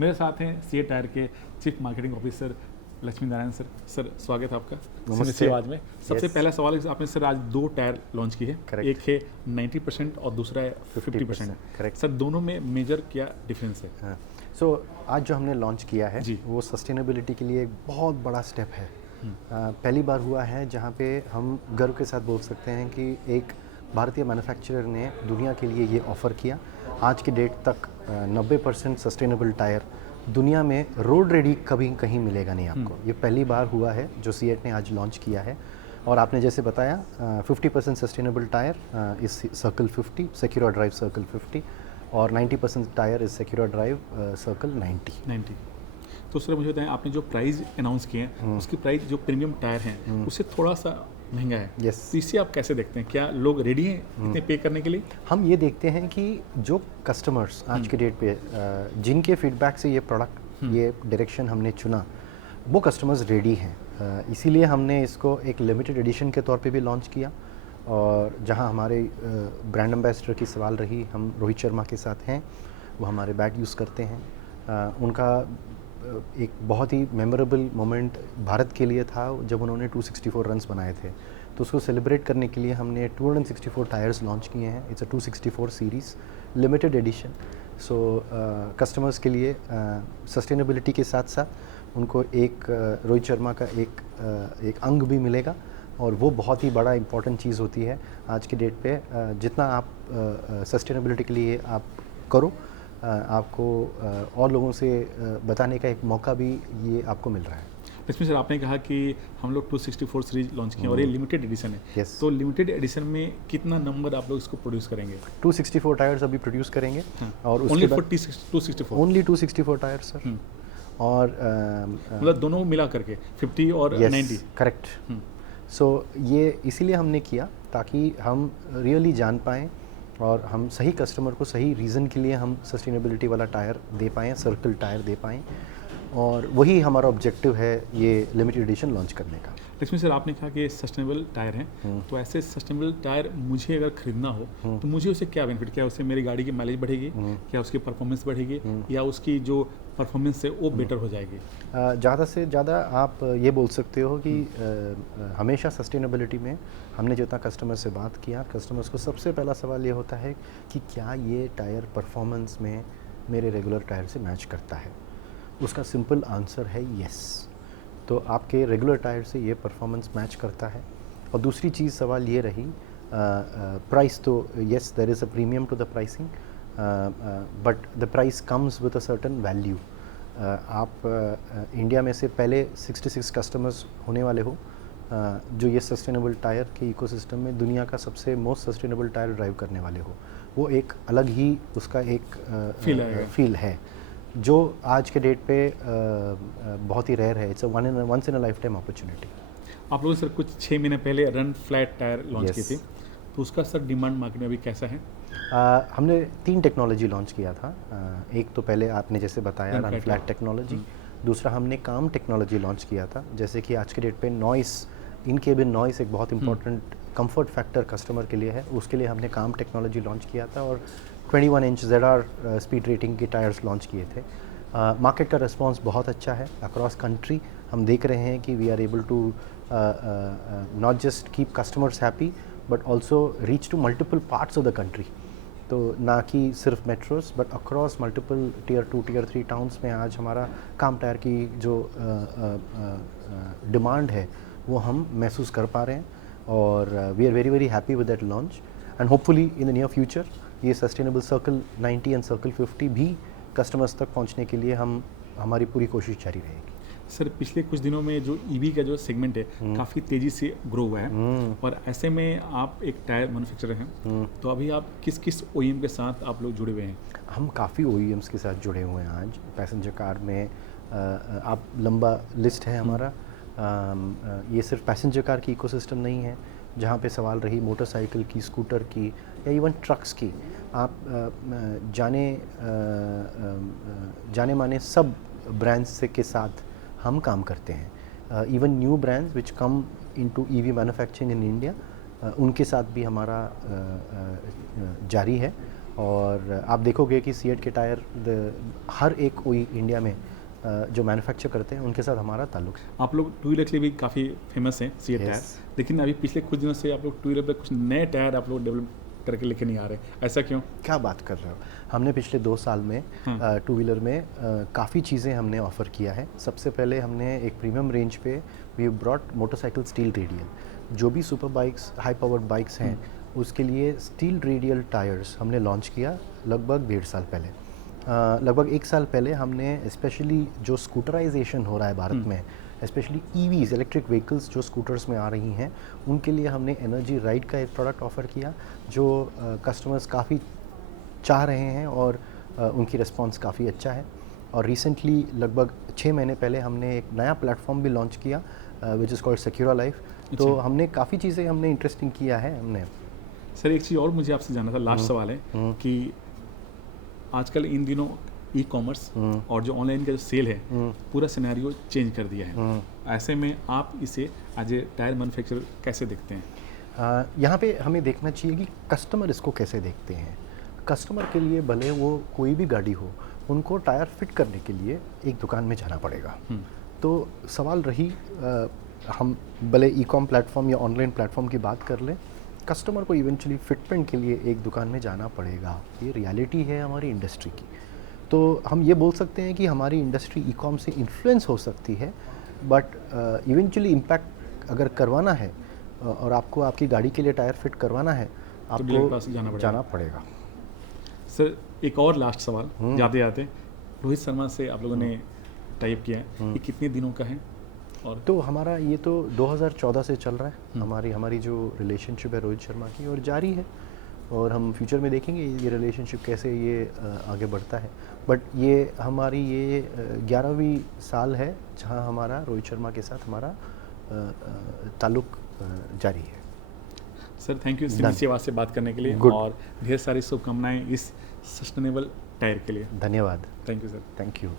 मेरे साथ हैं सीए टायर के chief marketing officer Lakshmi Narayan sir. Sir स्वागत है आपका नमस्ते। आवाज में। सबसे पहला सवाल है, आपने सर आज 2 टायर लॉन्च किए हैं, Correct. एक है 90% और दूसरा है 50%। Correct. सर दोनों में मेजर क्या डिफरेंस है? हाँ, सो आज जो हमने लॉन्च किया है जी। वो सस्टेनेबिलिटी के लिए एक बहुत बड़ा स्टेप है। पहली बार हुआ है जहाँ पे हम गर्व के साथ बोल सकते हैं कि एक भारतीय मैन्युफैक्चरर ने दुनिया के लिए ये ऑफ़र किया। आज की डेट तक 90% सस्टेनेबल टायर दुनिया में रोड रेडी कभी कहीं मिलेगा नहीं आपको। ये पहली बार हुआ है जो सीएट ने आज लॉन्च किया है। और आपने जैसे बताया 50% सस्टेनेबल टायर इस सर्कल 50 सिक्योर ड्राइव सर्कल 50 और 90% tyre is secure drive circle 90। तो सर मुझे बताएं, आपने जो प्राइस अनाउंस किए हैं उसकी प्राइस जो प्रीमियम टायर हैं उससे थोड़ा सा महंगा है। Yes. तो इससे आप कैसे देखते हैं, क्या लोग रेडी हैं इतने पे करने के लिए? हम ये देखते हैं कि जो कस्टमर्स आज के डेट पे जिनके फीडबैक से ये प्रोडक्ट ये डायरेक्शन हमने चुना वो कस्टमर्स रेडी हैं। इसीलिए हमने इसको एक लिमिटेड एडिशन के तौर पे भी लॉन्च किया। और जहां हमारे ब्रांड एम्बेसडर की सवाल रही, हम रोहित शर्मा के साथ हैं, वो हमारे बैट यूज़ करते हैं। उनका एक बहुत ही मेमोरेबल मोमेंट भारत के लिए था जब उन्होंने 264 रन्स बनाए थे। तो उसको सेलिब्रेट करने के लिए हमने 264 टायर्स लॉन्च किए हैं। It's a 264 series limited edition. So customers के लिए सस्टेनेबिलिटी के साथ साथ उनको एक रोहित शर्मा का एक अंग भी मिलेगा। और वो बहुत ही बड़ा इम्पॉर्टेंट चीज़ होती है आज की डेट पे। जितना आप सस्टेनेबिलिटी के लिए आप करो, आपको और लोगों से बताने का एक मौका भी ये आपको मिल रहा है। लक्ष्मी सर, आपने कहा कि हम लोग 264 सीरीज लॉन्च किए और ये लिमिटेड एडिशन है। Yes. तो लिमिटेड एडिशन में कितना नंबर आप लोग इसको प्रोड्यूस करेंगे? 264 टायर्स अभी प्रोड्यूस करेंगे। और उसके ओनली बाद 264? Only 264 tyres sir. और मतलब दोनों मिला करके 50 और 90? करेक्ट। सो ये इसीलिए हमने किया ताकि हम रियली जान पाएँ और हम सही कस्टमर को सही रीज़न के लिए हम सस्टेनेबिलिटी वाला टायर दे पाएँ, सर्कल टायर दे पाएँ। और वही हमारा ऑब्जेक्टिव है ये लिमिटेड एडिशन लॉन्च करने का। लक्ष्मी सर, आपने कहा कि सस्टेनेबल टायर हैं, तो ऐसे सस्टेनेबल टायर मुझे अगर खरीदना हो तो मुझे उससे क्या बेनिफिट, क्या उससे मेरी गाड़ी की माइलेज बढ़ेगी, क्या उसकी परफॉर्मेंस बढ़ेगी, या उसकी जो परफॉर्मेंस है वो बेटर हो जाएगी? ज़्यादा से ज़्यादा आप ये बोल सकते हो कि हमेशा सस्टेनेबिलिटी में हमने जितना कस्टमर से बात किया, कस्टमर्स को सबसे पहला सवाल ये होता है कि क्या ये टायर परफॉर्मेंस में मेरे रेगुलर टायर से मैच करता है। उसका सिंपल आंसर है येस। तो आपके रेगुलर टायर से ये परफॉर्मेंस मैच करता है। और दूसरी चीज़ सवाल ये रही प्राइस। तो yes, there is a premium to the pricing, but the price comes with a certain value. आप इंडिया में से पहले 66 कस्टमर्स होने वाले हो जो ये सस्टेनेबल टायर के इकोसिस्टम में दुनिया का सबसे मोस्ट सस्टेनेबल टायर ड्राइव करने वाले हो। वो एक अलग ही उसका एक फील है जो आज के डेट पे बहुत ही रेयर है। It's once in a life time opportunity. आप लोगों ने सर कुछ 6 महीने पहले रन फ्लैट टायर लॉन्च की Yes. थी, तो उसका सर डिमांड मार्केट में अभी कैसा है? हमने 3 टेक्नोलॉजी लॉन्च किया था। एक तो पहले आपने जैसे बताया Run run flat flat technology. दूसरा हमने काम टेक्नोलॉजी लॉन्च किया था। जैसे कि आज के डेट पे नॉइस, इन केबिन नॉइस एक बहुत इंपॉर्टेंट कंफर्ट फैक्टर कस्टमर के लिए है। उसके लिए हमने काम टेक्नोलॉजी लॉन्च किया था और 21 इंच ZR स्पीड रेटिंग के टायर्स लॉन्च किए थे। मार्केट का रिस्पांस बहुत अच्छा है अक्रॉस कंट्री। हम देख रहे हैं कि we are able to not just keep customers happy but also reach to multiple parts of the country. तो ना कि सिर्फ metros but across multiple tier 2 tier 3 towns में आज हमारा काम टायर की जो डिमांड है वो हम महसूस कर पा रहे हैं। और we are very very happy with that launch. And hopefully in the near future ये सस्टेनेबल सर्कल 90 एंड सर्कल 50 भी कस्टमर्स तक पहुंचने के लिए हमारी पूरी कोशिश जारी रहेगी। सर पिछले कुछ दिनों में जो ईवी का जो सेगमेंट है काफ़ी तेज़ी से ग्रो हुआ है, और ऐसे में आप एक टायर मैन्युफैक्चरर हैं, तो अभी आप किस किस OEM के साथ आप लोग जुड़े हुए हैं? हम काफ़ी OEMs के साथ जुड़े हुए हैं आज। पैसेंजर कार में आप लंबा लिस्ट है हमारा। ये सिर्फ पैसेंजर कार की इकोसिस्टम नहीं है जहाँ पे सवाल रही मोटरसाइकिल की, स्कूटर की या इवन ट्रक्स की। आप जाने माने सब ब्रांड्स के साथ हम काम करते हैं। Even new brands which come into EV manufacturing in India, उनके साथ भी हमारा जारी है। और आप देखोगे कि सीएट के टायर हर एक कोई इंडिया में जो मैन्युफैक्चर करते हैं उनके साथ हमारा ताल्लुक है। आप लोग टू व्हीलर के लिए भी काफ़ी फेमस हैं सीएट टायर, Yes. लेकिन अभी पिछले कुछ दिनों से आप लोग टू व्हीलर पे कुछ नए टायर आप लोग डेवलप करके लेके नहीं आ रहे, ऐसा क्यों? क्या बात कर रहे हो? हमने पिछले 2 साल में टू व्हीलर में काफ़ी चीज़ें हमने ऑफ़र किया है। सबसे पहले हमने एक प्रीमियम रेंज पे we brought motorcycle steel radial. जो भी super bikes, high powered bikes हैं उसके लिए स्टील रेडियल टायर्स हमने लॉन्च किया लगभग 1.5 साल पहले। लगभग 1 साल पहले हमने स्पेशली जो स्कूटराइजेशन हो रहा है भारत में, स्पेशली ईवीज़, इलेक्ट्रिक व्हीकल्स जो स्कूटर्स में आ रही हैं, उनके लिए हमने एनर्जी राइड का एक प्रोडक्ट ऑफ़र किया जो कस्टमर्स काफ़ी चाह रहे हैं और उनकी रिस्पांस काफ़ी अच्छा है। और रिसेंटली लगभग 6 महीने पहले हमने एक नया प्लेटफॉर्म भी लॉन्च किया विच इज़ कॉल्ड सिक्योरा लाइफ। तो हमने काफ़ी चीज़ें हमने इंटरेस्टिंग किया है हमने। सर एक चीज़ और मुझे आपसे जानना था, लास्ट सवाल है कि आजकल इन दिनों ई कॉमर्स और जो ऑनलाइन का जो सेल है पूरा सिनेरियो चेंज कर दिया है, ऐसे में आप इसे एज ए टायर मैन्युफैक्चरर कैसे देखते हैं? यहाँ पे हमें देखना चाहिए कि कस्टमर इसको कैसे देखते हैं। कस्टमर के लिए भले वो कोई भी गाड़ी हो, उनको टायर फिट करने के लिए एक दुकान में जाना पड़ेगा। तो सवाल रही हम भले ई कॉम प्लेटफॉर्म या ऑनलाइन प्लेटफॉर्म की बात कर लें, कस्टमर को इवेंचुअली फिटमेंट के लिए एक दुकान में जाना पड़ेगा। ये रियलिटी है हमारी इंडस्ट्री की। तो हम ये बोल सकते हैं कि हमारी इंडस्ट्री ई कॉम से इन्फ्लुएंस हो सकती है, बट इवेंचुअली इम्पैक्ट अगर करवाना है और आपको आपकी गाड़ी के लिए टायर फिट करवाना है, डीलर के पास आपको जाना पड़ेगा। सर एक और लास्ट सवाल जाते जाते, रोहित शर्मा से आप लोगों ने टाइप किया है, ये कितने दिनों का है? और तो हमारा ये तो 2014 से चल रहा है। हमारी जो रिलेशनशिप है रोहित शर्मा की, और जारी है, और हम फ्यूचर में देखेंगे ये रिलेशनशिप कैसे ये आगे बढ़ता है। बट ये हमारी ये 11वीं साल है जहां हमारा रोहित शर्मा के साथ हमारा ताल्लुक जारी है। सर थैंक यू सिंधी सेवा से बात करने के लिए, और ढेर सारी शुभकामनाएं इस सस्टेनेबल टायर के लिए। धन्यवाद। Thank you sir. Thank you.